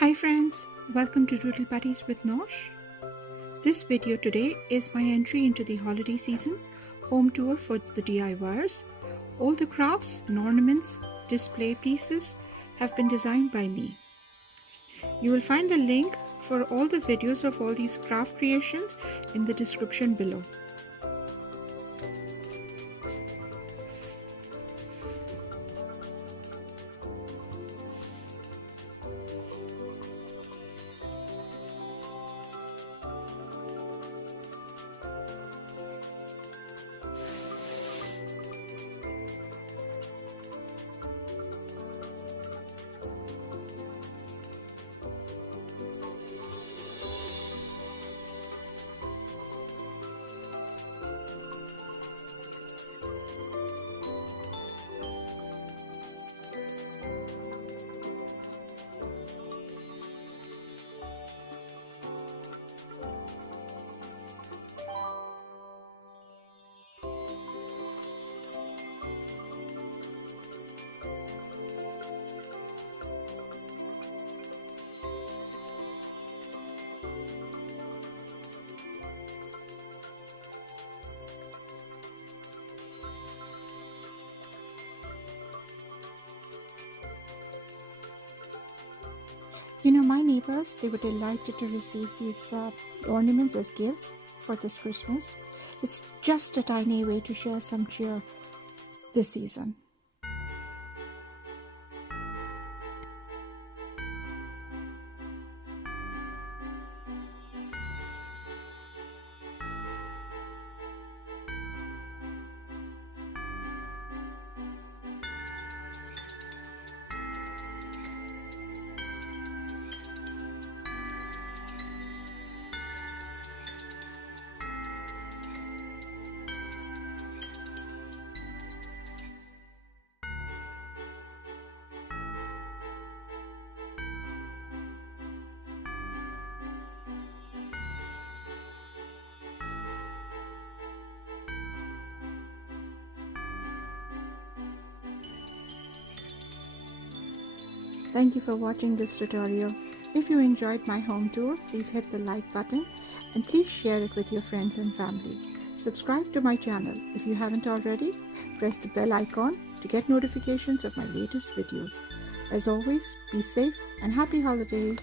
Hi friends, welcome to Doodle Buddies with Nosh. This video today is my entry into the holiday season home tour for the DIYers. All the crafts and ornaments, display pieces have been designed by me. You will find the link for all the videos of all these craft creations in the description below. My neighbors, they were delighted to receive these ornaments as gifts for this Christmas. It's just a tiny way to share some cheer this season. Thank you for watching this tutorial. If you enjoyed my home tour, please hit the like button and please share it with your friends and family. Subscribe to my channel if you haven't already. Press the bell icon to get notifications of my latest videos. As always, be safe and happy holidays.